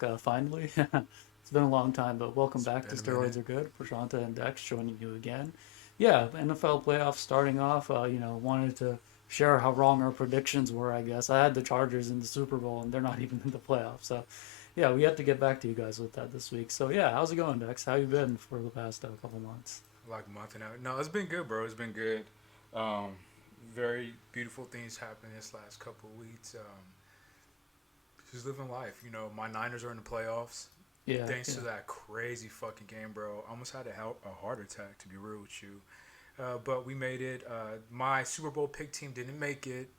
back, finally. It's been a long time, but welcome It's back to been a Steroids minute. Are Good. Prashanta and Dex joining you again. Yeah, NFL playoffs starting off. Wanted to share how wrong our predictions were, I guess. I had the Chargers in the Super Bowl, and they're not even in the playoffs. So, yeah, we have to get back to you guys with that this week. So, yeah, how's it going, Dex? How you been for the past couple months? Like a month and a half. No, it's been good, bro. It's been good. Um, very beautiful things happened this last couple of weeks. Just living life. My Niners are in the playoffs. Yeah, Thanks to yeah. that crazy fucking game, bro. I almost had a heart attack, to be real with you. But we made it. My Super Bowl pick team didn't make it.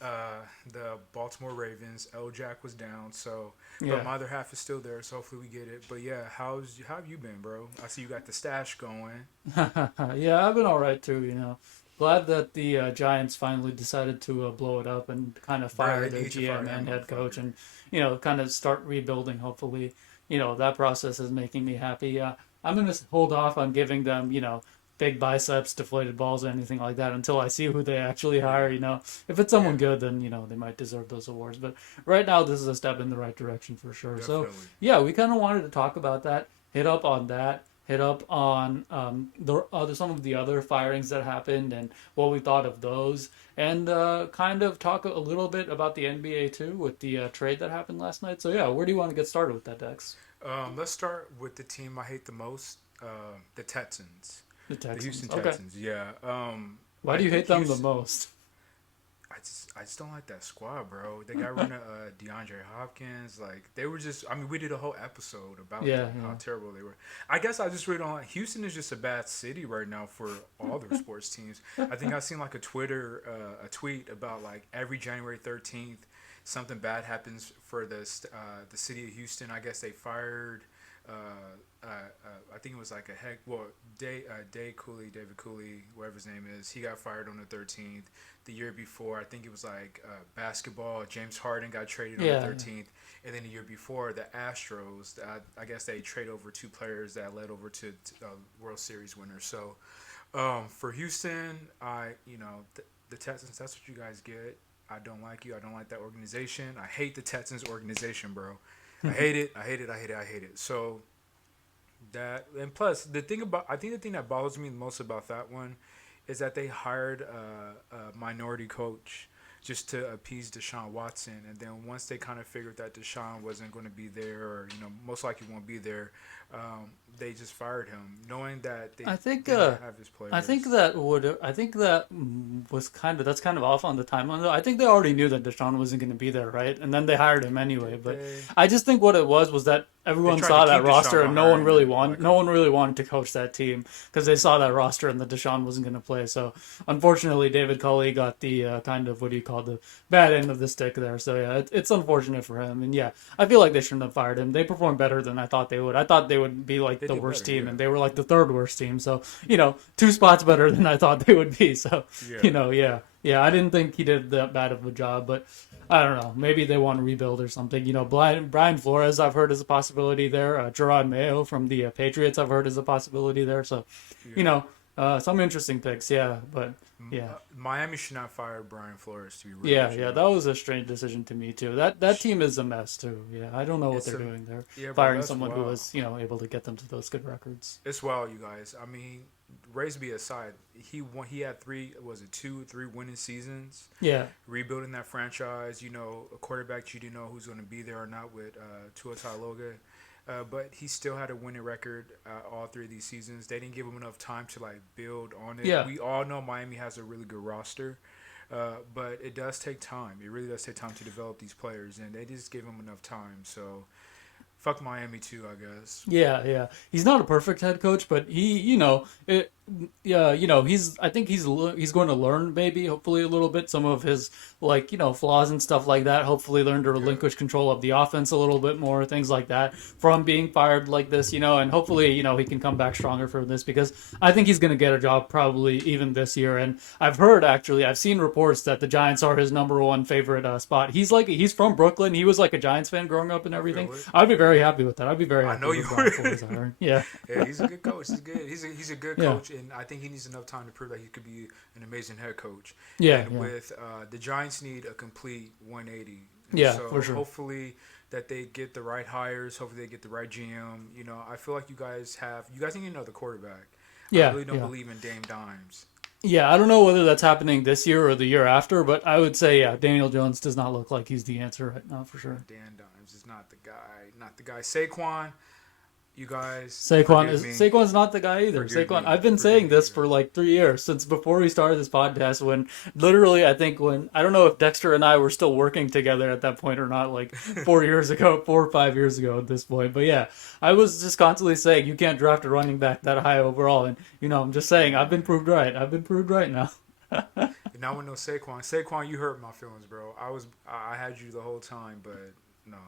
The Baltimore Ravens. L. Jack was down, so but Yeah. my other half is still there, so hopefully we get it. But yeah, how have you been, bro? I see you got the stash going. Yeah, I've been all right too. Glad that the Giants finally decided to blow it up and kind of Bro, fire they their need to fire GM that and head coach motherfucker. and, kind of start rebuilding, hopefully. That process is making me happy. I'm going to hold off on giving them, big biceps, deflated balls, or anything like that until I see who they actually hire. Yeah, If it's someone yeah, good, then, they might deserve those awards. But right now, this is a step in the right direction for sure. So, definitely. yeah, we kind of wanted to talk about that, hit up on that, hit up on the other some of the other firings that happened and what we thought of those, and kind of talk a little bit about the NBA too with the trade that happened last night. So yeah, where do you want to get started with that, Dex? Let's start with the team I hate the most, the Texans, The the Texans. Houston Okay. Texans. Yeah. Why I do you think hate them the Houston. most? I just don't like that squad, bro. They got rid of DeAndre Hopkins. Like they were just. I mean, we did a whole episode about Yeah, them, how yeah. terrible they were. I guess I just really don't like. Houston is just a bad city right now for all their sports teams. I think I seen like a tweet about like every January 13th, something bad happens for the city of Houston. I guess they fired. I think it was like a heck. Well, David Cooley, whatever his name is, he got fired on the 13th. The year before, I think it was like basketball. James Harden got traded on the Yeah, 13th, and then the year before, the Astros. I guess they trade over two players that led over to World Series winners. So for Houston, the Texans. That's what you guys get. I don't like you. I don't like that organization. I hate the Texans organization, bro. I yeah. hate it. I hate it. I hate it. I hate it. So that and plus the thing about I think the thing that bothers me the most about that one is that they hired a minority coach just to appease Deshaun Watson, and then once they kind of figured that Deshaun wasn't going to be there, or most likely won't be there, they just fired him, knowing that they I think didn't have his I think players. that would I think that was kind of that's kind of off on the timeline though. I think they already knew that Deshaun wasn't going to be there, right? And then they hired him anyway. Did But they? I just think what it was that They everyone tried to saw that keep Deshaun roster by and hiring like no one really wanted to coach that team because they saw that roster and that Deshaun wasn't going to play. So unfortunately, David Culley got the kind of what do you call the bad end of the stick there. So yeah, it's unfortunate for him. And yeah, I feel like they shouldn't have fired him. They performed better than I thought they would. I thought they would be like they the did worst better. team, Yeah, and they were like the third worst team. So 2 spots better than I thought they would be. So yeah. yeah, yeah. I didn't think he did that bad of a job, but I don't know. Maybe they want to rebuild or something. Brian Flores, I've heard is a possibility there. Gerard Mayo from the Patriots, I've heard is a possibility there. So, you Yeah. know, some interesting picks. Yeah, but yeah. Miami should not fire Brian Flores. To be real Yeah, with yeah, you, that was a strange decision to me too. That team is a mess too. Yeah, I don't know what it's they're a doing there, yeah, bro. firing That's someone who wild. was able to get them to those good records. It's wild, you guys. I mean, Raisby aside, he had three, was it 3 winning seasons, Yeah, rebuilding that franchise. A quarterback you didn't know who's going to be there or not with Tua Tagovailoa. But he still had a winning record all three of these seasons. They didn't give him enough time to like build on it. yeah. We all know Miami has a really good roster, but it does take time. It really does take time to develop these players, and they just give him enough time. So fuck Miami too, I guess. Yeah, yeah. He's not a perfect head coach, but yeah, I think he's going to learn maybe, hopefully a little bit some of his like, flaws and stuff like that. Hopefully learn to Yeah. relinquish control of the offense a little bit more, things like that from being fired like this, and hopefully, he can come back stronger from this because I think he's going to get a job probably even this year. And I've seen reports that the Giants are his number one favorite spot. He's from Brooklyn. He was like a Giants fan growing up and everything. Really? I'd be very happy with that. I'd be very I happy know you with Brian Flores would. hiring. Yeah, Yeah, he's a good coach. He's good. He's a good yeah, coach, and I think he needs enough time to prove that he could be an amazing head coach. yeah, And yeah, with the Giants need a complete 180. yeah, for So sure. hopefully that they get the right hires. Hopefully, they get the right GM. You know, I feel like you guys need another quarterback. I Yeah, really don't yeah. believe in Dame Dimes. Yeah, I don't know whether that's happening this year or the year after, but I would say, yeah, Daniel Jones does not look like he's the answer right now for sure. Dan Dimes is not the guy. Not the guy. Saquon, you guys, Saquon's not the guy either. Saquon, I've been Forgive saying me, you this for guys. like 3 years since before we started this podcast. When literally, I think when I don't know if Dexter and I were still working together at that point or not, like 4 years ago, 4 or 5 years ago at this point. But yeah, I was just constantly saying you can't draft a running back that high overall, and I'm just saying I've been proved right. I've been proved right now. Now with no Saquon. Saquon, you hurt my feelings, bro. I had you the whole time, but no,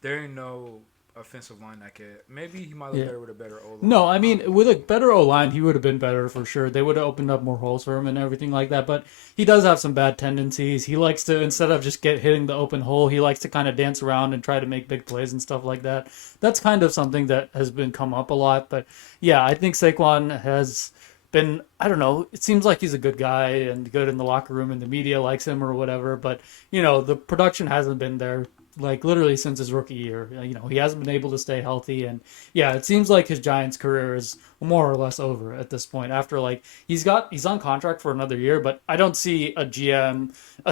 there ain't no offensive line that could. Maybe he might look Yeah. better with a better O line. No, I mean, with a better O line, he would have been better for sure. They would have opened up more holes for him and everything like that. But he does have some bad tendencies. He likes to, instead of just hitting the open hole, he likes to kind of dance around and try to make big plays and stuff like that. That's kind of something that has been come up a lot. But yeah, I think Saquon has been, I don't know, it seems like he's a good guy and good in the locker room and the media likes him or whatever. But, the production hasn't been there like literally since his rookie year. He hasn't been able to stay healthy, and yeah, it seems like his Giants career is more or less over at this point. After like he's on contract for another year, but I don't see a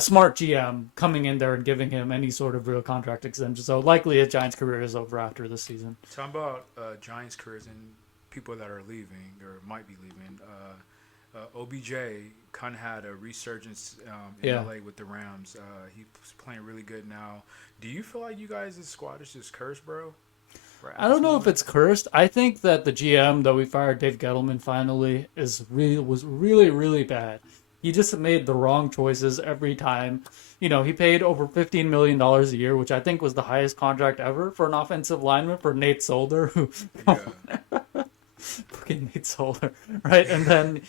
smart GM coming in there and giving him any sort of real contract extension. So likely his Giants career is over after this season. Talking about Giants careers and people that are leaving or might be leaving. OBJ kind of had a resurgence in Yeah. LA with the Rams. He's playing really good now. Do you feel like you guys' squad is just cursed, bro? I don't know if it's cursed. I think that the GM that we fired, Dave Gettleman, finally was really really bad. He just made the wrong choices every time. He paid over $15 million a year, which I think was the highest contract ever for an offensive lineman for Nate Solder, who Yeah. fucking Nate Solder, right? And then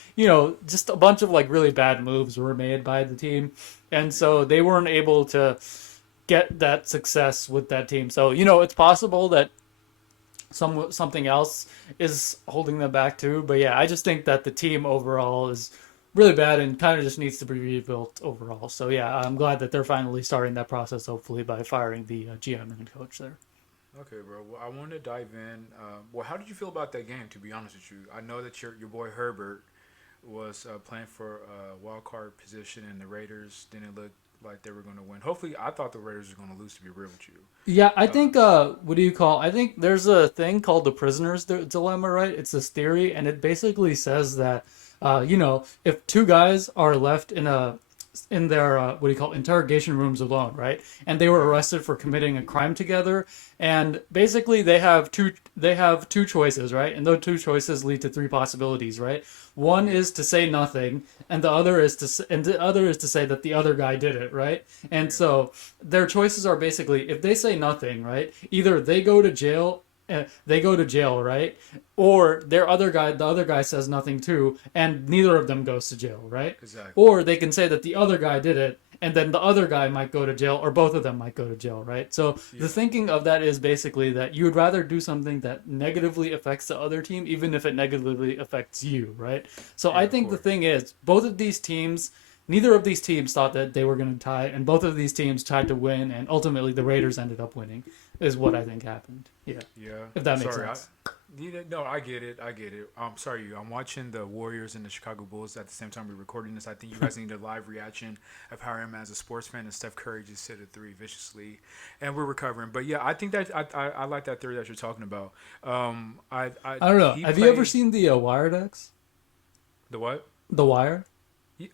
just a bunch of like really bad moves were made by the team, and so they weren't able to get that success with that team. So it's possible that something else is holding them back too. But yeah, I just think that the team overall is really bad and kind of just needs to be rebuilt overall. So yeah, I'm glad that they're finally starting that process. Hopefully by firing the GM and coach there. Okay, bro. Well, I want to dive in. Well, how did you feel about that game? To be honest with you, I know that your boy Herbert was playing for a wild card position, and the Raiders didn't look like they were going to win. Hopefully, I thought the Raiders were going to lose. To be real with you, Yeah, I think I think there's a thing called the prisoner's dilemma, right? It's this theory, and it basically says that if two guys are left in their interrogation rooms alone, right? And they were arrested for committing a crime together, and basically they have two choices, right? And those two choices lead to three possibilities, right? One is to say nothing, and the other is to say that the other guy did it, right? And so their choices are basically, if they say nothing, right? Either they go to jail, right? Or the other guy says nothing too, and neither of them goes to jail, right? exactly. Or they can say that the other guy did it, and then the other guy might go to jail, or both of them might go to jail, right? So Yeah, the thinking of that is basically that you would rather do something that negatively affects the other team, even if it negatively affects you, right? So yeah, I of think the course. thing is, neither of these teams thought that they were going to tie, and both of these teams tried to win, and ultimately the Raiders ended up winning, is what I think happened. Yeah, Yeah. if that makes Sorry, sense. no, I get it. I get it. I'm sorry. I'm watching the Warriors and the Chicago Bulls at the same time we're recording this. I think you guys need a live reaction of how I am as a sports fan, and Steph Curry just hit a three viciously, and we're recovering. But yeah, I think that I like that theory that you're talking about. I don't know. He Have you ever played seen the Wire decks? the what? The Wire?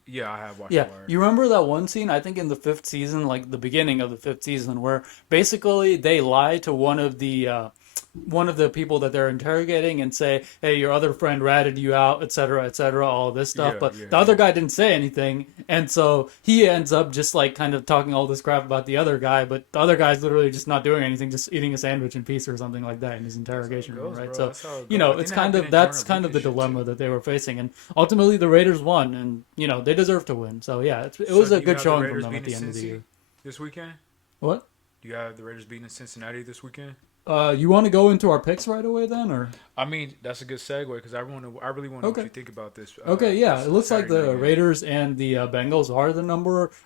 Yeah, I have watched Yeah, The Wire. you remember that one scene, I think in the fifth season, like the beginning of the fifth season, where basically they lie to one of the people that they're interrogating and say, "Hey, your other friend ratted you out, etc., all this stuff." Yeah, But yeah, the other guy didn't say anything, and so he ends up just like kind of talking all this crap about the other guy, but the other guy's literally just not doing anything, just eating a sandwich in peace or something like that in his That's how it interrogation room, goes, right? bro. So That's how it goes. I think it's that kind happened of in that's Jordan kind of the Lucas shit dilemma too. that they were facing, and ultimately the Raiders won, and they deserve to win. So yeah, it So was do a you good have the showing from Raiders them at beating the end of the Cincy year. this weekend? What? Do you have the Raiders beating Cincinnati this weekend? You want to go into our picks right away then, or? I mean, that's a good segue because I really want to know what Okay. you think about this. Okay, yeah. This It looks like Saturday night the game. Raiders and the Bengals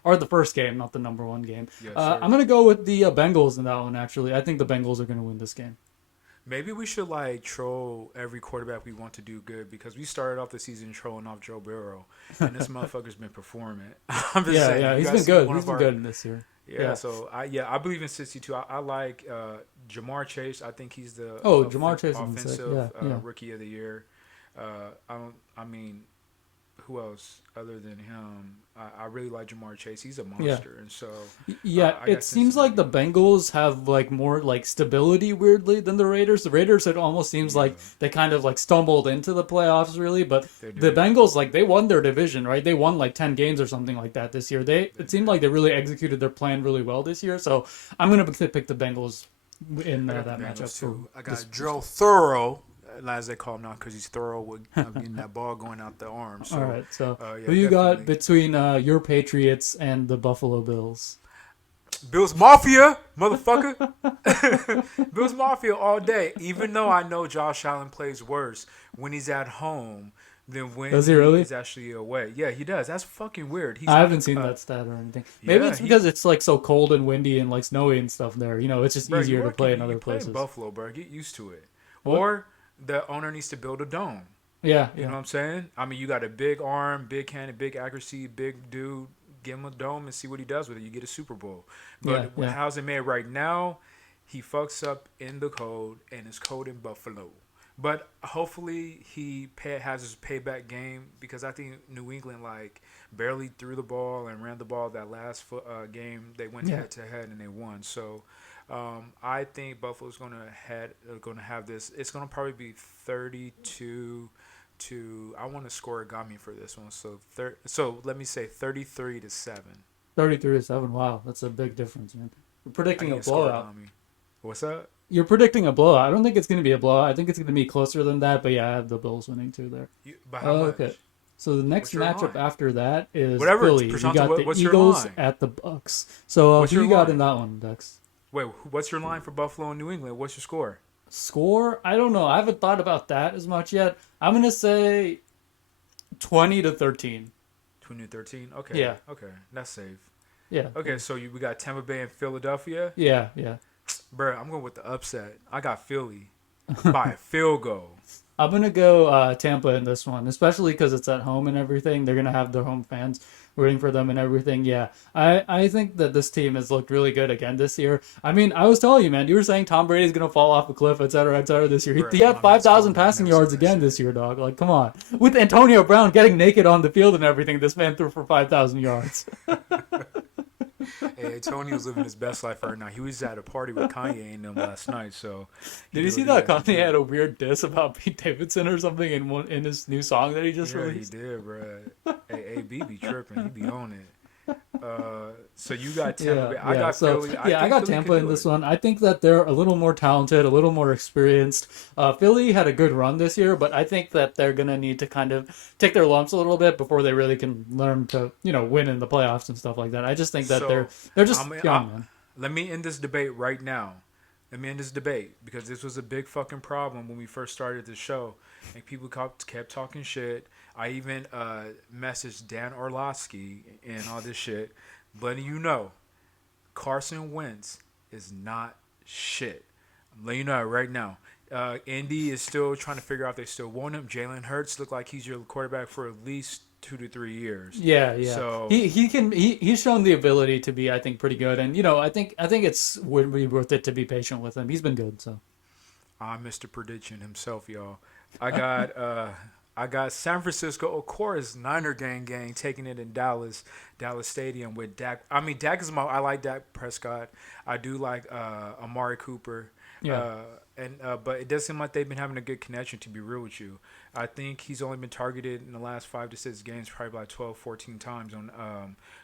are the first game, not the number one game. Yes, sir. I'm gonna go with the Bengals in that one. Actually, I think the Bengals are gonna win this game. Maybe we should like troll every quarterback we want to do good because we started off the season trolling off Joe Burrow, and this motherfucker's been performing. I'm just Yeah, saying. yeah. You He's guys been see good. one He's of been our good in this year. yeah. Yeah. So I believe in 62. I like Jamar Chase. I think he's the Oh, Jamar Chase has been sick. offensive Yeah, yeah. rookie of the year. I don't. I mean, who else other than him? I really like Jamar Chase. He's a Yeah. monster, and so Yeah, I it got seems like the Cincinnati. Bengals have like more like stability weirdly than the Raiders. The Raiders, it almost seems Yeah, like they kind of like stumbled into the playoffs really, but they the did. Bengals like they won their division, right? They won like 10 games or something like that this year. They It seemed did. like they really executed their plan really well this year. So I'm gonna pick the Bengals in I got the that matchup Bengals for too. I this. got Joe Thorough, as they call him now, because he's thorough with getting that ball going out the arm. All So right, so yeah, who you got definitely. between your Patriots and the Buffalo Bills? Bills Mafia, motherfucker. Bills Mafia all day. Even though I know Josh Allen plays worse when he's at home than when Does he he really? is actually away. Yeah, he does. That's fucking weird. He's I having haven't seen that stat or anything. Maybe yeah, it's he because it's like so cold and windy and like snowy and stuff there. You know, it's just bro, easier to play in you other play in places. Buffalo, bro. Get used to it. What? Or the owner needs to build a dome. Yeah, You know yeah, what I'm saying? I mean, you got a big arm, big cannon, big accuracy, big dude. Give him a dome and see what he does with it. You get a Super Bowl. yeah, But yeah. how's it made right now? He fucks up in the code, and it's code in Buffalo. But hopefully has his payback game because I think New England like barely threw the ball and ran the ball that last game. They went Yeah. head to head and they won. So I think Buffalo's gonna have this. It's gonna probably be 32 to. I want to score a gummy for this one. So let me say 33-7. 33-7. Wow, that's a big difference, man. You're I predicting need a to score a blowout. gummy. What's up? You're predicting a blowout. I don't think it's going to be a blowout. I think it's going to be closer than that. But yeah, I have the Bills winning too there. By how much? Okay. So the next What's your matchup line? after that is Whatever. Philly. We Prashanta, got the what's your Eagles line? at the Bucks. So What's who your you got in line? that one, Dex? Wait, what's your line for Buffalo and New England? What's your score? Score? I don't know. I haven't thought about that as much yet. I'm gonna say 20-13. 2013. Okay. Yeah, Okay. That's safe. yeah, Okay, so we got Tampa Bay and Philadelphia. yeah, yeah. Bro, I'm going with the upset. I got Philly by a field goal. I'm gonna go Tampa in this one, especially because it's at home and everything. They're gonna have their home fans rooting for them and everything. Yeah, I think that this team has looked really good again this year. I mean, I was telling you, man, you were saying Tom Brady's gonna fall off a cliff, et cetera, this year. Bro, He had I'm not 5,000 telling you. I passing never said yards that again shit. this year, dog. Like, come on. With Antonio Brown getting naked on the field and everything, this man threw for 5,000 yards. Hey, Antonio's living his best life right now. He was at a party with Kanye and them last night, so he Did you did see what he that had to Kanye do. had a weird diss about Pete Davidson or something in his new song that he just Yeah, he released? did, bro. Hey, AB be tripping. He be on it. So you got Tampa Bay. I got So Philly. yeah, I think got Philly Tampa could in do this it. one. I think that they're a little more talented, a little more experienced. Philly had a good run this year, but I think that they're gonna need to kind of take their lumps a little bit before they really can learn to, win in the playoffs and stuff like that. I just think that So they're just I'm, young, I, man. let me end this debate right now. Let me end this debate because this was a big fucking problem when we first started the show, and people kept talking shit. I even messaged Dan Orlovsky and all this shit, letting you know Carson Wentz is not shit. I'm letting you know right now. Indy is still trying to figure out if they still want him. Jalen Hurts look like he's your quarterback for at least 2 to 3 years. Yeah, yeah. So He's shown the ability to be, I think, pretty good, and I think it's would be worth it to be patient with him. He's been good, so. I'm Mr. Prediction himself, y'all. I got San Francisco, of course, Niner gang taking it in Dallas Stadium with Dak. I mean, I like Dak Prescott. I do like Amari Cooper. Yeah. But it does seem like they've been having a good connection, to be real with you. I think he's only been targeted in the last 5 to 6 games, probably like 12, 14 times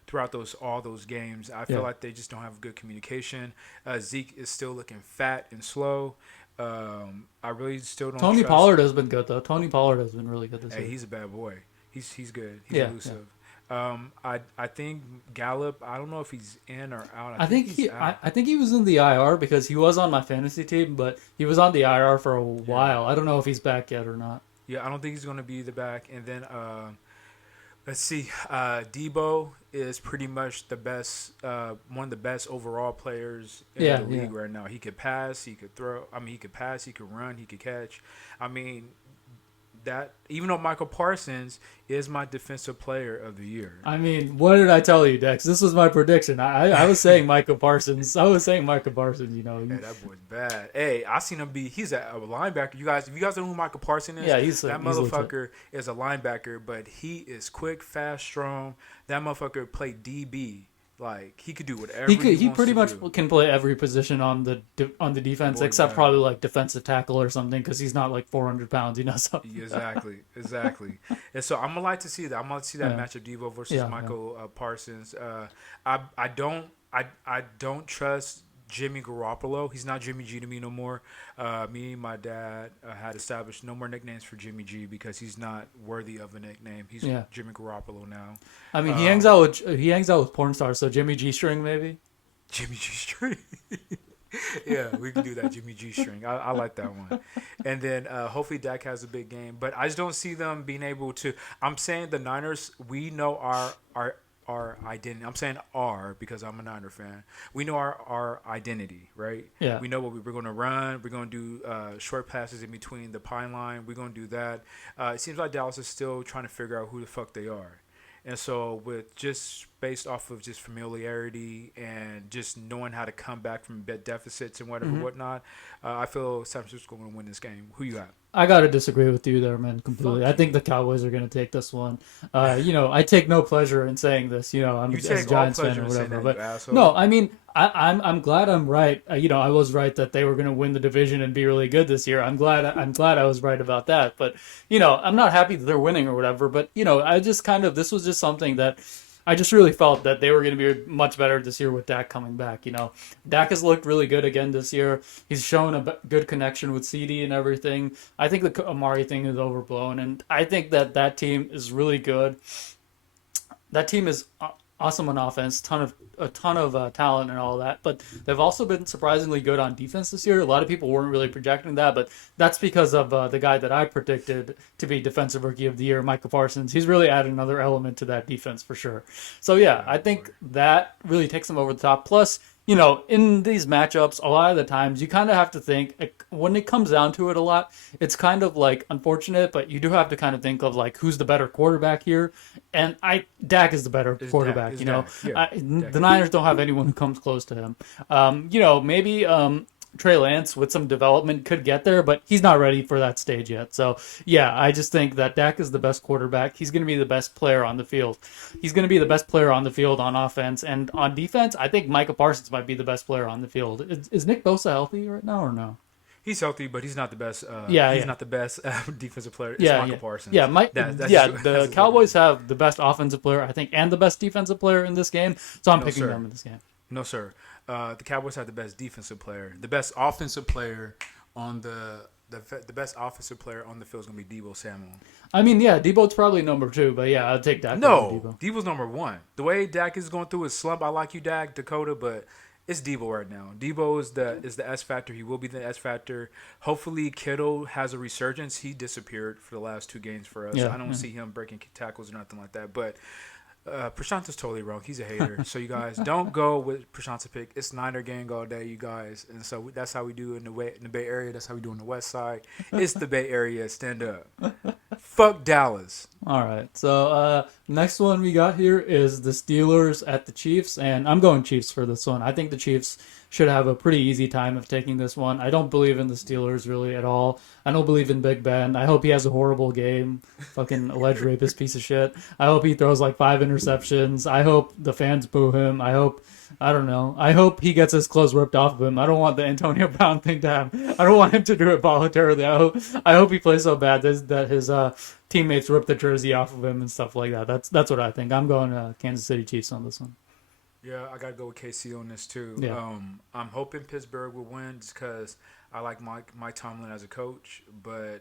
throughout all those games. I feel Yeah. like they just don't have good communication. Zeke is still looking fat and slow. I really still don't Tony trust. Pollard has been good though. Tony Pollard has been really good this Hey, year. he's a bad boy. He's good. He's Yeah, elusive. I think Gallup. I don't know if he's in or out. I I think think he's he out. I think he was in the IR because he was on my fantasy team, but he was on the IR for a Yeah, while. I don't know if he's back yet or not. yeah. I don't think he's gonna be the back. And then let's see. Debo is pretty much the best, one of the best overall players in the Yeah, yeah. league right now. He could pass, he could throw. I mean, he could pass, he could run, he could catch. I mean, that even though Michael Parsons is my defensive player of the year. I mean, what did I tell you, Dex? This was my prediction. I was saying Michael Parsons. I was saying Michael Parsons. Hey, that boy's bad. Hey, I seen him be. He's a linebacker. You guys, if you guys know who Michael Parsons is, Yeah, that he's legit. motherfucker is a linebacker, but he is quick, fast, strong. That motherfucker played DB. Like he could do whatever He wants pretty to much do. can play every position on the That defense boy's except bad. probably like defensive tackle or something because he's not like 400 pounds. So Exactly, exactly. And so I'm gonna like to see that. I'm gonna like to see that yeah, matchup Devo versus yeah, yeah. Michael Parsons. I don't trust Jimmy Garoppolo. He's not Jimmy G to me no more. Me and my dad had established no more nicknames for Jimmy G because he's not worthy of a nickname. He's Yeah. Jimmy Garoppolo now. I mean, Um, he hangs out with porn stars. So Jimmy G String maybe. Jimmy G string. Yeah, we can do that Jimmy G string. I like that one. And then hopefully Dak has a big game. But I just don't see them being able to. I'm saying the Niners, we know our identity. I'm saying our because I'm a Niner fan. We know our identity, right? Yeah. We know what we're going to run. We're going to do short passes in between the pine line. We're going to do that. It seems like Dallas is still trying to figure out who the fuck they are. And so, with just based off of just familiarity and just knowing how to come back from bet deficits and whatever, Hmm. whatnot, I feel San Francisco going to win this game. Who you got? I gotta disagree with you there, man, completely. Fuck I think you. the Cowboys are gonna take this one. I take no pleasure in saying this. I'm You as a take all Giants fan pleasure or in saying whatever, that, you but asshole. no, I mean, I'm glad I'm right. I was right that they were gonna win the division and be really good this year. I'm glad I was right about that. But I'm not happy that they're winning or whatever. But I just kind of this was just something that. I just really felt that they were going to be much better this year with Dak coming back. Dak has looked really good again this year. He's shown a good connection with CD and everything. I think the Amari thing is overblown, and I think that team is really good. That team is awesome on offense, a ton of talent and all that. But they've also been surprisingly good on defense this year. A lot of people weren't really projecting that, but that's because of the guy that I predicted to be Defensive Rookie of the Year, Michael Parsons. He's really added another element to that defense for sure. So yeah, I That boy. think that really takes them over the top. Plus, in these matchups, a lot of the times you kind of have to think when it comes down to it a lot, it's kind of like unfortunate, but you do have to kind of think of like who's the better quarterback here. And Dak is the better It's Dak. quarterback. It's Dak. Yeah, Dak The is. Niners don't have anyone who comes close to him. Maybe Trey Lance with some development could get there, but he's not ready for that stage yet. So yeah, I just think that Dak is the best quarterback. He's going to be the best player on the field. He's going to be the best player on the field on offense and on defense. I think Michael Parsons might be the best player on the field. Is Nick Bosa healthy right now or no? He's healthy, but he's not the best. Yeah, He's yeah. not the best defensive player. It's Yeah, Michael yeah, Parsons. yeah. That's Yeah. just that's The just what it Cowboys is. have the best offensive player, I think, and the best defensive player in this game. So I'm No, picking sir. them in this game. No, sir. The Cowboys have the best defensive player. The best offensive player on the best offensive player on the field is going to be Debo Samuel. I mean, yeah, Debo's probably number two, but yeah, I'll take Dak over No, Debo. Debo's number one. The way Dak is going through his slump, I like you, Dak, Dakota, but it's Debo right now. Debo is the S factor. He will be the S factor. Hopefully, Kittle has a resurgence. He disappeared for the last two games for us. Yeah, I don't yeah. see him breaking tackles or nothing like that. But Prashant is totally wrong. He's a hater. So you guys don't go with Prashant's pick. It's Niner gang all day, you guys. And so that's how we do in the Bay Area. That's how we do in the West Side. It's the Bay Area. Stand up. Fuck Dallas. All right. So next one we got here is the Steelers at the Chiefs, and I'm going Chiefs for this one. I think the Chiefs should have a pretty easy time of taking this one. I don't believe in the Steelers really at all. I don't believe in Big Ben. I hope he has a horrible game. Fucking alleged rapist piece of shit. I hope he throws like 5 interceptions. I hope the fans boo him. I don't know. I hope he gets his clothes ripped off of him. I don't want the Antonio Brown thing to happen. I don't want him to do it voluntarily. I hope he plays so bad that his teammates rip the jersey off of him and stuff like that. That's what I think. I'm going Kansas City Chiefs on this one. Yeah, I gotta go with KC on this too. Yeah. I'm hoping Pittsburgh will win just because I like Mike Tomlin as a coach, but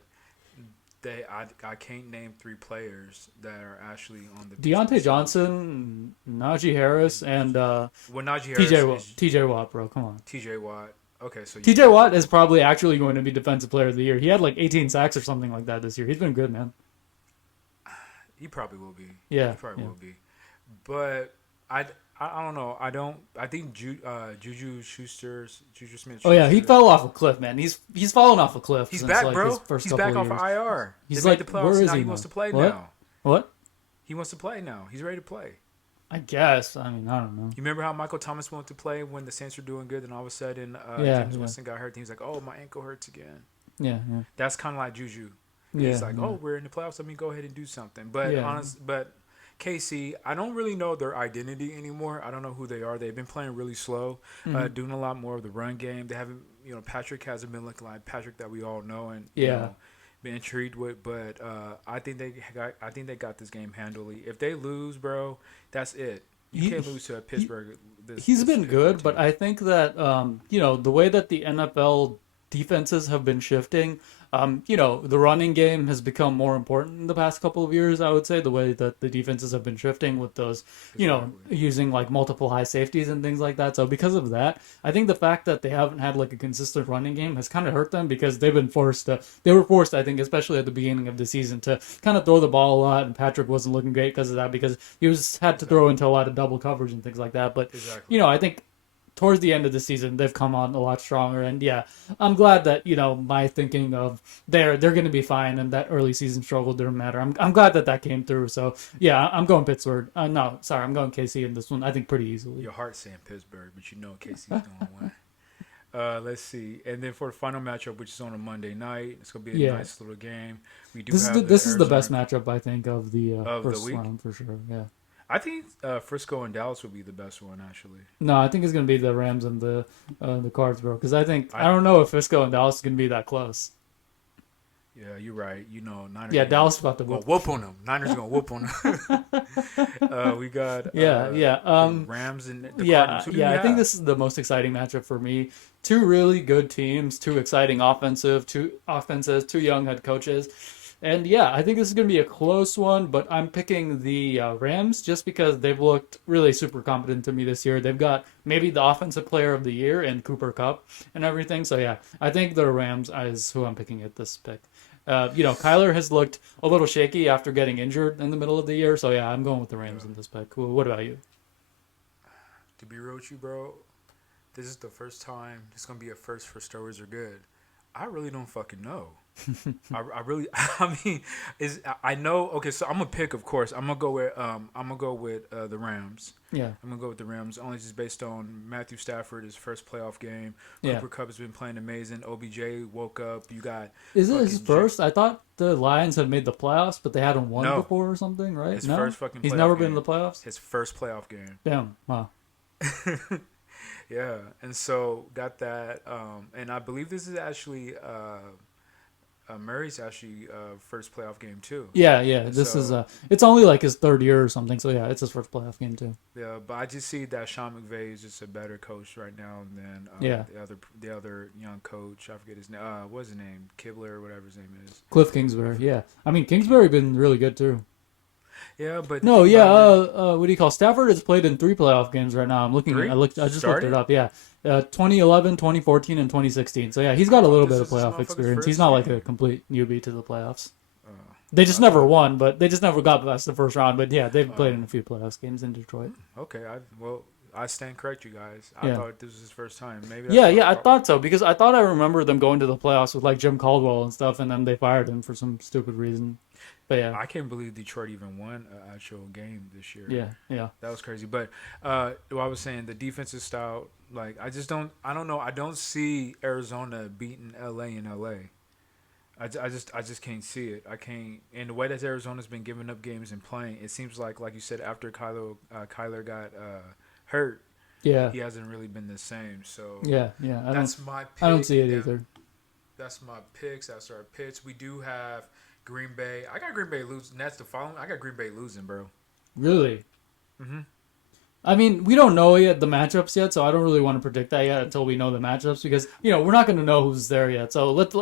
I can't name 3 players that are actually on the Deontay Johnson, Najee Harris, and Well, Najee Harris is TJ Watt, bro. Come on. T.J. Watt. Okay, so you TJ Watt is probably actually going to be Defensive Player of the Year. He had like 18 sacks or something like that this year. He's been good, man. he probably will be. Yeah. He probably will be. But I don't know. I think Juju Smith. Oh yeah, he fell off a cliff, man. He's fallen off a cliff. He's since, back, like, bro. his first He's couple back of off of years. IR. He's They like, made the playoffs. where is Now he he now? wants to play What? now. What? He wants to play now. He's ready to play. I guess. I mean, I don't know. You remember how Michael Thomas wanted to play when the Saints were doing good, and all of a sudden James Winston got hurt, and he's like, "Oh, my ankle hurts again." Yeah. That's kind of like Juju. Yeah. He's like, "Oh, we're in the playoffs. Let me go ahead and do something." But but KC, I don't really know their identity anymore. I don't know who they are. They've been playing really slow, doing a lot more of the run game. They haven't, Patrick hasn't been looking like Patrick that we all know and been intrigued with. But I think they got this game handily. If they lose, bro, that's it. You can't lose to Pittsburgh. He's been good, but I think that the way that the NFL defenses have been shifting. The running game has become more important in the past couple of years, I would say, the way that the defenses have been shifting with those, using like multiple high safeties and things like that. So because of that, I think the fact that they haven't had like a consistent running game has kind of hurt them because they were forced, I think, especially at the beginning of the season, to kind of throw the ball a lot. And Patrick wasn't looking great because of that, because he had to throw into a lot of double coverage and things like that. But, I think towards the end of the season, they've come on a lot stronger. And yeah, I'm glad that, my thinking of they're going to be fine and that early season struggle didn't matter. I'm glad that came through. So yeah, I'm going Pittsburgh. I'm going KC in this one. I think pretty easily. Your heart's saying Pittsburgh, but KC's going to win. Let's see. And then for the final matchup, which is on a Monday night, it's going to be a nice little game. This is the best matchup, I think, of the first round for sure. Yeah. I think Frisco and Dallas would be the best one, actually. No, I think it's going to be the Rams and the Cards, bro. Because I don't know if Frisco and Dallas is going to be that close. Yeah, you're right. Niners. Yeah, Dallas about to whoop on them. Niners going to whoop on them. We got Rams and the Cardinals. I think this is the most exciting matchup for me. Two really good teams, two exciting offenses, two young head coaches. And yeah, I think this is going to be a close one, but I'm picking the Rams just because they've looked really super competent to me this year. They've got maybe the offensive player of the year and Cooper Kupp and everything. So yeah, I think the Rams is who I'm picking at this pick. Kyler has looked a little shaky after getting injured in the middle of the year. So yeah, I'm going with the Rams in this pick. Cool. What about you? To be real with you, bro, this is the first time it's going to be a first for Steroids are good. I really don't fucking know. I know. Okay, so I'm gonna pick. Of course, I'm gonna go with the Rams. Yeah, I'm gonna go with the Rams only just based on Matthew Stafford, his first playoff game. Yeah. Cooper Kupp has been playing amazing. OBJ woke up. You got. Is it his first? I thought the Lions had made the playoffs, but they hadn't won before or something, right? His first fucking. He's never been in game. the playoffs. His first playoff game. Damn! Wow. Yeah, and so got that, and I believe this is actually Murray's actually first playoff game too. Yeah. This is it's only like his third year or something. So yeah, it's his first playoff game too. Yeah, but I just see that Sean McVay is just a better coach right now than the other young coach. I forget his name. What's his name? Kibler or whatever his name is. Cliff Kingsbury. Yeah, I mean Kingsbury been really good too. Yeah, but no, yeah. What do you call Stafford has played in 3 playoff games right now. I'm looking. Three? I just looked it up. Yeah, 2011, 2014, and 2016. So yeah, he's got a little bit of playoff experience. He's not like a complete newbie to the playoffs. They just never won, but they just never got past the first round. But yeah, they've played in a few playoffs games in Detroit. Okay, I stand correct, you guys. I thought this was his first time. Maybe. I thought so because I thought I remember them going to the playoffs with like Jim Caldwell and stuff, and then they fired him for some stupid reason. But yeah, I can't believe Detroit even won an actual game this year. Yeah, that was crazy. But what I was saying, the defensive style, like I don't know. I don't see Arizona beating LA in LA. I just can't see it. I can't. And the way that Arizona's been giving up games and playing, it seems like you said, after Kyler got hurt, he hasn't really been the same. So that's my pick. I don't see it either. That's my picks. That's our picks. We do have Green Bay. I got Green Bay losing. That's the following. I got Green Bay losing, bro. Really? Mm-hmm. I mean, we don't know yet the matchups yet, so I don't really want to predict that yet until we know the matchups because we're not going to know who's there yet. So let's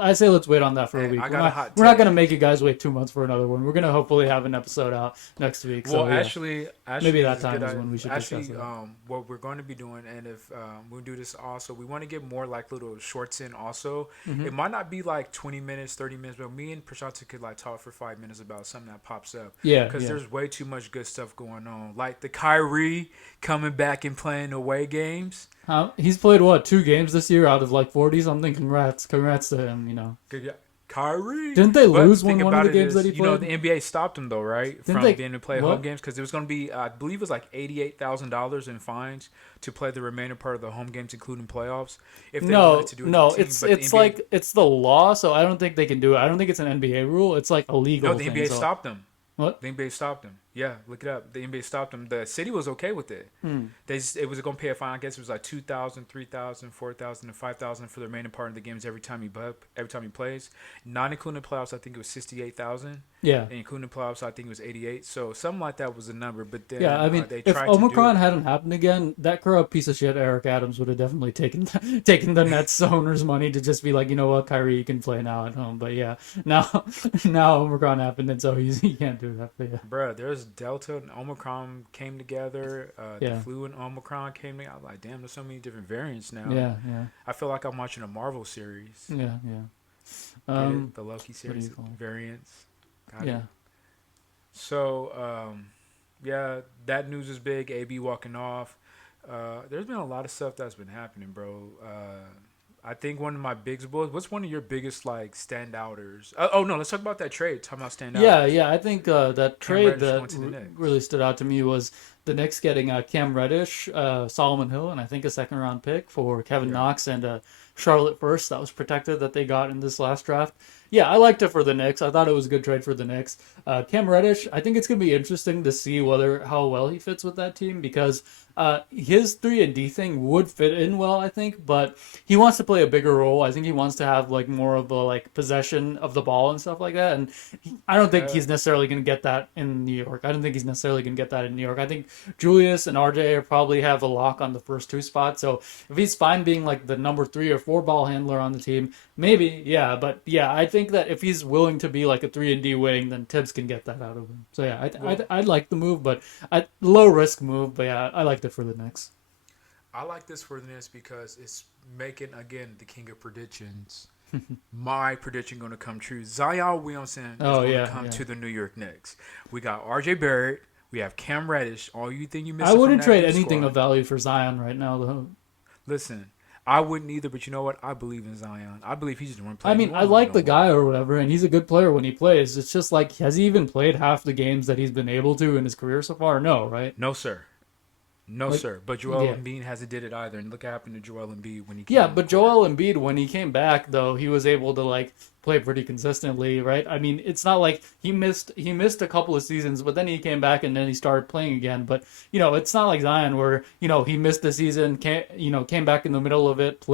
wait on that for a Hey, week. I We're got a not hot we're not take. going to make you guys wait 2 months for another one. We're going to hopefully have an episode out next week. Well, So yeah, actually, maybe that this is time good. is when we should discuss Actually, it. what we're going to be doing, and if we'll do this also, we want to get more like little shorts in. Also, Mm-hmm. it might not be like 20 minutes, 30 minutes, but me and Prashanta could like talk for 5 minutes about something that pops up. Yeah, Because yeah. there's way too much good stuff going on, like the Kyrie coming back and playing away games. He's played what 2 games this year out of like 40 something. Congrats to him. Good guy. Kyrie. Didn't they But lose think one of about the it games that is, he you know, played? the NBA stopped him though, right, Didn't from they? being able to play What? home games because it was going to be, I believe, it was like $88,000 in fines to play the remaining part of the home games, including playoffs, if they No, wanted to do it no, as a team. it's But the it's NBA, like it's the law, so I don't think they can do it. I don't think it's an NBA rule. It's like a no, legal the thing. NBA So stopped him. what? The NBA stopped him. Yeah, look it up. The NBA stopped him. The city was okay with it. It was going to pay a fine. I guess it was like 2,000, 3,000, 4,000, and 5,000 for the remaining part of the games every time he plays. Not including the playoffs, I think it was 68,000. Yeah. And including the playoffs, I think it was 88. So something like that was the number. But then Yeah, I mean, they if tried to do Omicron it. hadn't happened again, that corrupt piece of shit Eric Adams would have definitely taken taken the Nets owners' money to just be like, you know what, Kyrie, you can play now at home. But yeah, now now Omicron happened, and so he can't do that. But yeah, Bruh, there's Delta and Omicron came together. The Yeah. flu and Omicron came together. I'm like, damn, there's so many different variants now. yeah, yeah, I feel like I'm watching a Marvel series. yeah, yeah. Get it? The Loki what do series you call it? variants. Got Yeah. it. So, yeah, that news is big. AB walking off. There's been a lot of stuff that's been happening, bro. I think one of my biggest boys. What's one of your biggest like standouters? Oh no, let's talk about that trade. Talking about standouters. Yeah. I think that Cam trade Reddish that going to the Knicks. really stood out to me was the Knicks getting Cam Reddish, Solomon Hill, and I think a second-round pick for Kevin Yeah. Knox and Charlotte first. That was protected that they got in this last draft. Yeah, I liked it for the Knicks. I thought it was a good trade for the Knicks. Cam Reddish, I think it's going to be interesting to see how well he fits with that team because his 3-and-D thing would fit in well, I think, but he wants to play a bigger role. I think he wants to have like more of a like possession of the ball and stuff like that. And I don't think he's necessarily going to get that in New York. I don't think he's necessarily going to get that in New York. I think Julius and RJ are probably have a lock on the first 2 spots. So if he's fine being like the number 3 or 4 ball handler on the team, maybe, yeah. But yeah, I think that if he's willing to be like a 3-and-D wing, then Tibbs can get that out of him. So yeah, I'd like the move, but low risk move. But yeah, I liked it for the Knicks. I like this for the Knicks because it's making again the king of predictions. My prediction going to come true. Zion Williamson is going to come to the New York Knicks. We got RJ Barrett. We have Cam Reddish. All you think you missed. I wouldn't trade anything of value for Zion right now, though. Listen, I wouldn't either, but you know what? I believe in Zion. I believe he's just one player. I mean, I like the guy or whatever, and he's a good player when he plays. It's just like, has he even played half the games that he's been able to in his career so far? No, right? No, sir. No, Like, sir. But Joel yeah. Embiid hasn't did it either. And look what happened to Joel Embiid when he came Yeah, on but the court. Joel Embiid, when he came back, though, he was able to like play pretty consistently, right? I mean, it's not like he missed a couple of seasons, but then he came back and then he started playing again. But it's not like Zion where he missed the season, came back in the middle of it,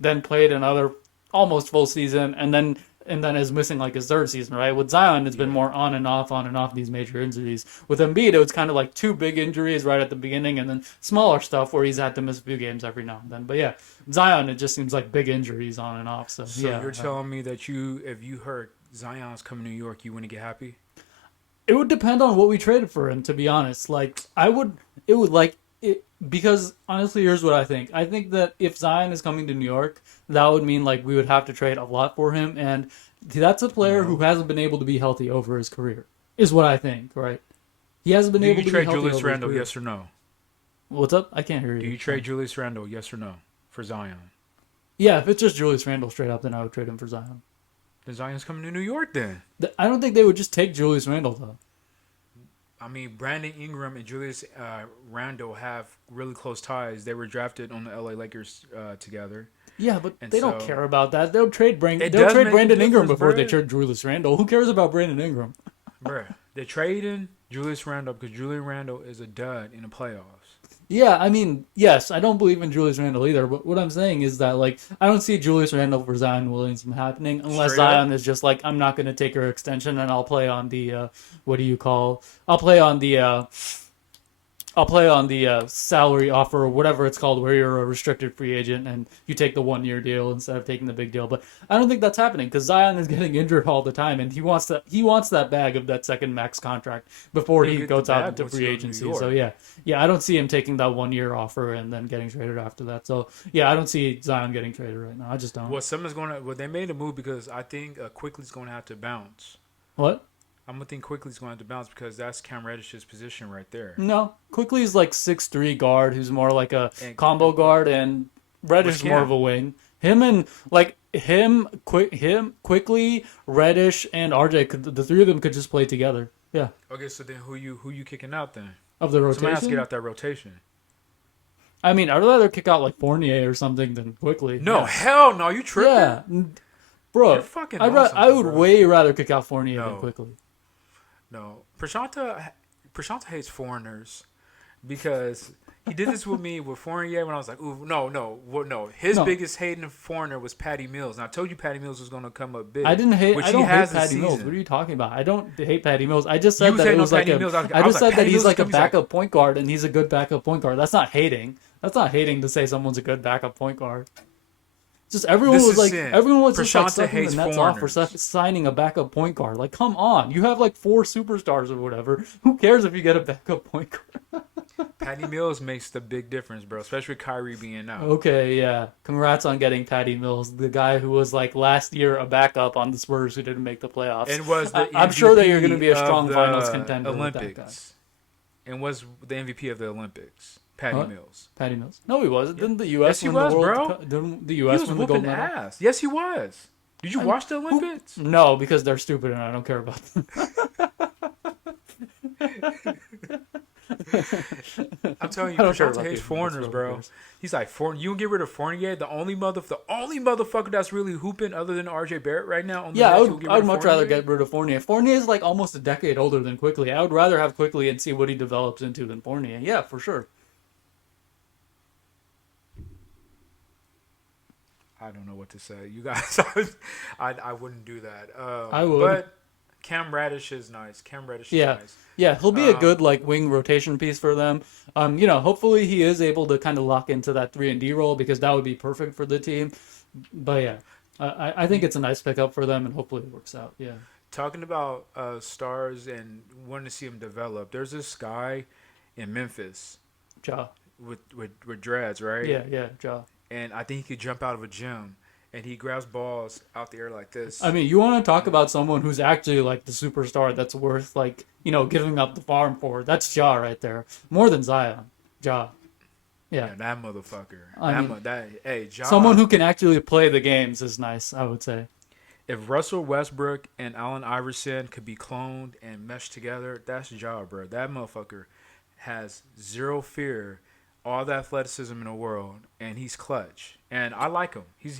then played another almost full season, and then is missing like his third season, right? With Zion, it's been more on and off these major injuries. With Embiid, it was kind of like 2 big injuries right at the beginning, and then smaller stuff where he's had to miss a few games every now and then. But yeah, Zion, it just seems like big injuries on and off. So yeah, you're telling me that if you heard Zion's coming to New York, you wouldn't get happy? it would depend on what we traded for him. To be honest, it would like it because honestly, here's what I think. I think that if Zion is coming to New York, that would mean like we would have to trade a lot for him, and that's a player who hasn't been able to be healthy over his career. Is what I think, right? He hasn't been Do able you to be trade healthy Julius over his Randle, career. yes or no? What's up? I can't hear you. Do you trade Julius Randle, yes or no, for Zion? Yeah, if it's just Julius Randle straight up, then I would trade him for Zion. Then Zion's coming to New York then. I don't think they would just take Julius Randle though. I mean, Brandon Ingram and Julius Randle have really close ties. They were drafted on the LA Lakers together. Yeah, but And they don't so- care about that. They'll trade It They'll does trade make a Brandon Ingram difference, before they bruh. trade Julius Randle. Who cares about Brandon Ingram? Bruh, they're trading Julius Randle because Julius Randle is a dud in the playoffs. Yeah, I mean, yes, I don't believe in Julius Randle either. But what I'm saying is that like I don't see Julius Randle for Zion Williamson happening unless Straight up? Zion is just like I'm not going to take her extension and I'll play on the I'll play on the I'll play on the salary offer or whatever it's called, where you're a restricted free agent and you take the 1 year deal instead of taking the big deal. But I don't think that's happening because Zion is getting injured all the time, and he wants that bag of that second max contract before He'll he get the goes out bag into once he free goes to New agency. York. So yeah, I don't see him taking that 1 year offer and then getting traded after that. So yeah, I don't see Zion getting traded right now. I just don't. Well, they made a move because I think Quickly's going to have to bounce. What? I'm gonna think Quickly's going to have to bounce because that's Cam Reddish's position right there. No, Quickly is like 6'3" guard who's more like a And- combo guard, and Reddish is more Cam? of a wing. Quickly, Reddish, and RJ the three of them could just play together. Yeah, Okay, so then who you kicking out then? of the Somebody has to rotation. get out that rotation. I mean, I'd rather kick out like Fournier or something than Quickly. No, yeah. hell no, you tripping? Yeah, bro. You're fucking I on something, would bro. way rather kick out Fournier than No. Quickly. No, Prashanta hates foreigners because he did this with me with Fournier when I was like, ooh, no. His No. biggest hating foreigner was Patty Mills, and I told you Patty Mills was going to come up big. I don't hate which Patty he has this Mills. season. What are you talking about? I don't hate Patty Mills. I just You said was that it hating was on like Patty a. Mills. I I just was said like, that Patty he's Mills like a comes, he's like- backup point guard and he's a good backup point guard. That's not hating. That's not hating to say someone's a good backup point guard. Just everyone This was is like sin. everyone was just like Prashanta sucking the hates nets off for foreigners. signing a backup point guard. Like, come on, you have like 4 superstars or whatever. Who cares if you get a backup point guard? Patty Mills makes the big difference, bro, especially with Kyrie being out. Okay, yeah. Congrats on getting Patty Mills, the guy who was like last year a backup on the Spurs who didn't make the playoffs. And was the I'm sure that you're going to MVP be a strong of the finals contender with that guy. Olympics. And was the MVP of the Olympics. Patty What? Mills. Patty Mills. No, he wasn't. Didn't the U.S. Yes, he win was, the World bro. Cup? Didn't the He U.S. was win the gold whooping medal? ass. Yes, he was. Did you watch the Olympics? No, because they're stupid and I don't care about them. I'm telling you, I don't care Prashanta about hates the foreigners, Olympics, bro. who cares? He's like, you can get rid of Fournier, the only motherfucker that's really hooping other than RJ Barrett right now. On the Yeah, Nets, I you'll would. get I rid would of much rather Fournier? get rid of Fournier. Fournier is like almost a decade older than Quickly. I would rather have Quickly and see what he develops into than Fournier. Yeah, for sure. I don't know what to say. You guys, I wouldn't do that. I would. But Cam Reddish is nice. Yeah. Nice. Yeah, he'll be a Um, good like wing rotation piece for them. Hopefully he is able to kind of lock into that 3-and-D role because that would be perfect for the team. But yeah, I think it's a nice pickup for them and hopefully it works out. Yeah. Talking about stars and wanting to see them develop, there's this guy in Memphis Ja. with dreads, right? Yeah, Ja. And I think he could jump out of a gym and he grabs balls out the air like this. I mean, you want to talk about someone who's actually like the superstar that's worth like, giving up the farm for. That's Ja right there. More than Zion. Ja. Yeah. Yeah, that motherfucker. I Ja. Someone who can actually play the games is nice, I would say. If Russell Westbrook and Allen Iverson could be cloned and meshed together, that's Ja, bro. That motherfucker has zero fear, all the athleticism in the world, and he's clutch. And I like him. He's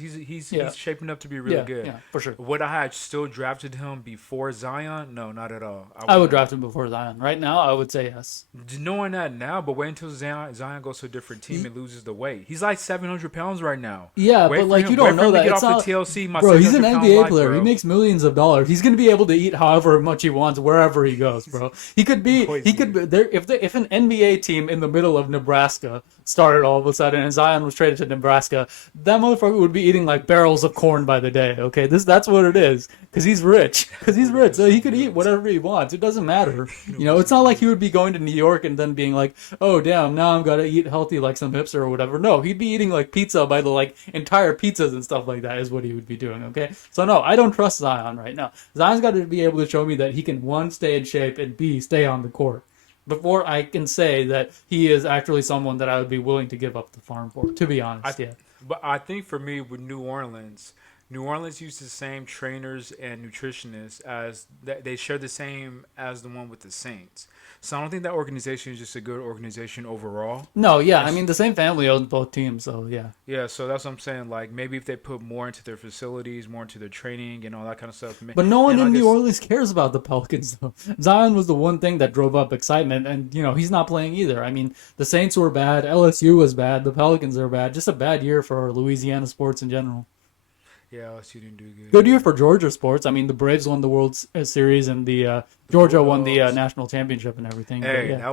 shaping up to be really good. Yeah, for sure. Would I have still drafted him before Zion? No, not at all. I would draft him before Zion. Right now, I would say yes. Knowing that now, but wait until Zion goes to a different team and loses the weight. He's like 700 pounds right now. Yeah, Wait but for like him- you don't wait for know him to that. get It's off not, the TLC. My bro, he's an 700 NBA pound player. life, He bro. makes millions of dollars. He's gonna be able to eat however much he wants wherever he goes, bro. He could be. He could be there if an NBA team in the middle of Nebraska started all of a sudden and Zion was traded to Nebraska, that motherfucker would be eating like barrels of corn by the day. Okay, that's what it is. Because he's rich. So he could eat whatever he wants. It doesn't matter. It's not like he would be going to New York and then being like, oh damn, now I'm gonna eat healthy like some hipster or whatever. No, he'd be eating like pizza by the like entire pizzas and stuff like that is what he would be doing. Okay, so no, I don't trust Zion right now. Zion's got to be able to show me that he can, one, stay in shape, and B, stay on the court before I can say that he is actually someone that I would be willing to give up the farm for, to be honest. But I think for me with New Orleans used the same trainers and nutritionists as they share the same as the one with the Saints. So I don't think that organization is just a good organization overall. No, yeah, I mean the same family owns both teams, so yeah. Yeah, so that's what I'm saying. Like maybe if they put more into their facilities, more into their training and all that kind of stuff. But no one and I in New guess- Orleans cares about the Pelicans, though. Zion was the one thing that drove up excitement, and he's not playing either. I mean, the Saints were bad, LSU was bad, the Pelicans are bad. Just a bad year for Louisiana sports in general. Yeah, LSU didn't do good. Good year for Georgia sports. I mean, the Braves won the World Series, and the Georgia won the national championship and everything. Hey, But yeah. that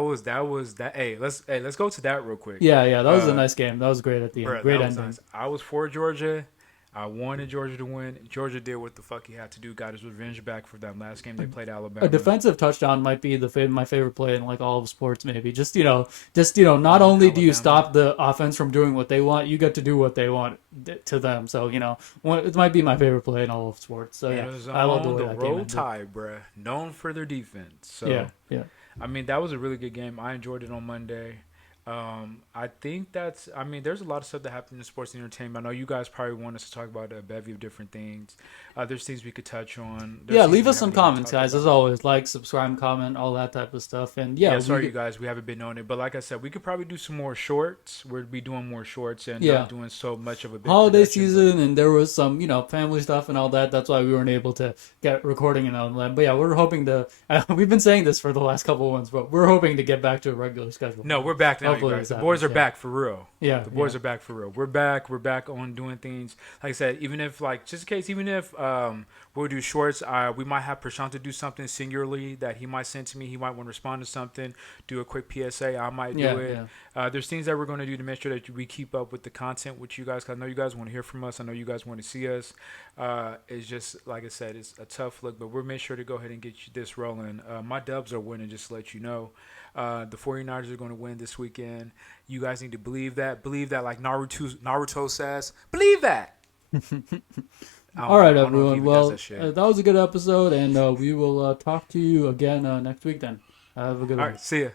was that. Let's go to that real quick. Yeah, that was a Uh, nice game. That was great at the end. Bruh, Great that was ending. nice. I was for Georgia. I wanted Georgia to win. Georgia did what the fuck he had to do. Got his revenge back for that last game they played Alabama. A defensive touchdown might be my favorite play in like all of sports. Maybe just not only do you Alabama. stop the offense from doing what they want, you get to do what they want to them. So it might be my favorite play in all of sports. So It yeah, was I love the on way the that game roll ended. tide, bruh. Known for their defense. So Yeah. I mean, that was a really good game. I enjoyed it on Monday. I think there's a lot of stuff that happened in sports and entertainment. I know you guys probably want us to talk about a bevy of different things. There's things we could touch on. There's Yeah, things leave we us some haven't even comments, talked guys. about. As always, like, subscribe, comment, all that type of stuff. And yeah, Sorry, you guys, we haven't been on it. But like I said, we could probably do some more shorts. We'll be doing more shorts and Yeah. not doing so much of a big holiday production, season, and there was some family stuff and all that. That's why we weren't able to get recording and all that. But yeah, we're hoping to. We've been saying this for the last couple of ones, but we're hoping to get back to a regular schedule. No, we're back now, Hopefully you guys. this The boys are happens, yeah. back for real. Yeah, The boys are back for real. We're back. We're back on doing things. Like I said, even if just in case, even if we'll do shorts, we might have Prashant do something singularly that he might send to me. He might want to respond to something, do a quick PSA. I might do it. There's things that we're going to do to make sure that we keep up with the content with you guys. 'Cause I know you guys want to hear from us. I know you guys want to see us. It's just, like I said, it's a tough look, but we'll make sure to go ahead and get you this rolling. My Dubs are winning, just to let you know. The 49ers are going to win this weekend. You guys need to believe that. Believe that, like Naruto says. Believe that. All right, I don't know if he everyone. even Well, does that shit. that was a good episode, and we will talk to you again next week. Then have a good All one. right, see ya.